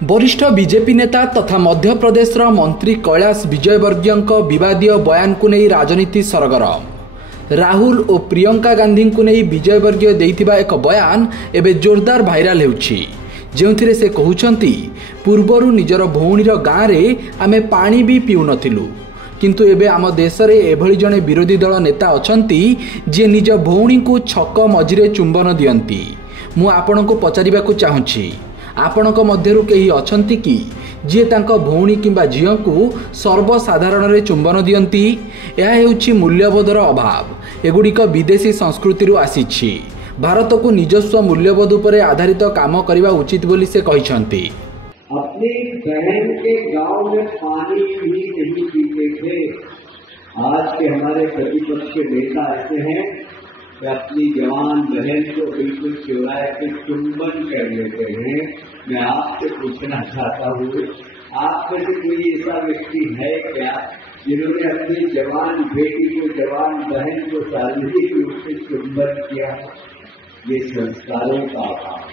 वरिष्ठ बीजेपी नेता तथा मध्य प्रदेश मंत्री कैलाश विजयवर्गीय विवादीय बयान को नहीं राजनीति सरगरम। राहुल और प्रियंका गांधी को नहीं विजयवर्गीय देइथिबा एक बयान एबे जोरदार भाइराल हेउछि, जेउथिरे से कहउछंती पूर्वरु निजर भौणीर गाँव में आमे पानी भी पिउ नथिलु, किंतु एबे आम देश में एभली जड़े विरोधी दल नेता अछंती जे निज भौणी को छक मझिरे चुंबन दियंती। मु आपनको पचारिबाकु चाहुछि, आपणक मध्यरु केही अछंती कि जे तांको भौणी किंबा झियो को सर्वसाधारण रे चुंबन दियंती? यह हेउछि मूल्यबोधर अभाव। एगुड़िक विदेशी संस्कृति आसीछि। भारत को निजस्व मूल्यबोध पर आधारित काम करने उचित बोली से कहिसंती। अपनी बहन के गांव में पानी भी नहीं पीते थे। आज के हमारे प्रतिपक्ष के नेता ऐसे हैं कि अपनी जवान बहन को बिल्कुल चुरा के चुंबन कर लेते हैं। मैं आपसे पूछना चाहता हूँ, आप में से कोई ऐसा व्यक्ति है क्या जिन्होंने अपनी जवान बेटी को, जवान बहन को सार्वजनिक रूप से चुंबन किया? ये संस्कारों का अभाव,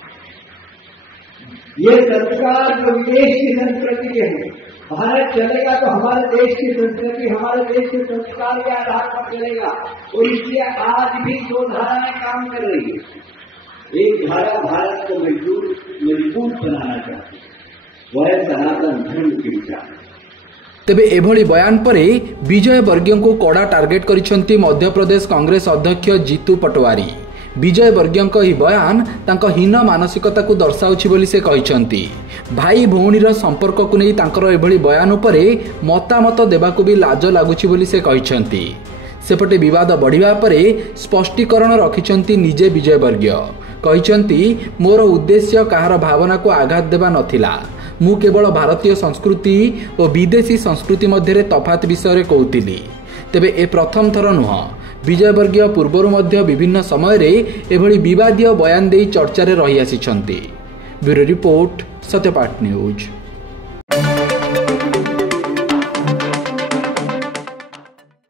ये संस्कार जो विदेश की संस्कृति के हैं। भारत चलेगा तो हमारे देश की संस्कृति, हमारे देश के संस्कार के आधार पर चलेगा, और इसलिए आज भी दो धाराएं काम कर रही है। एक धारा भारत को मजबूत बनाना चाहती है, वह है सनातन धर्म की विचार। तेबे एभली बयान पर विजयवर्गीय को कड़ा टार्गेट करिसेंती मध्य प्रदेश कांग्रेस अध्यक्ष जीतू पटवारी। विजयवर्गीय बयान तांको हीन मानसिकता को दर्शाउछि बोली से कहिसंती। भाई भौणीर संपर्क को नहीं तांकर एभली बयान उपरे मतामत देबाकू भी लाज लागुछि बोली से कहिसंती। सेपटे विवाद बढ़िबा परे स्पष्टीकरण रखिसंती निजे विजयवर्गीय। कहिसंती, मोर उद्देश्य कहार भावना को आघात देबा नथिला। मु केवल भारतीय संस्कृति और विदेशी संस्कृति मध्य तफात विषय कहूतिली। तेबे ए प्रथम थर नुह। विजयवर्गीय पूर्वर मध्य विभिन्न समय रे एभली विवादीय बयान दे चर्चा रे रही आसिछंती। Bureau report, Satyapath news.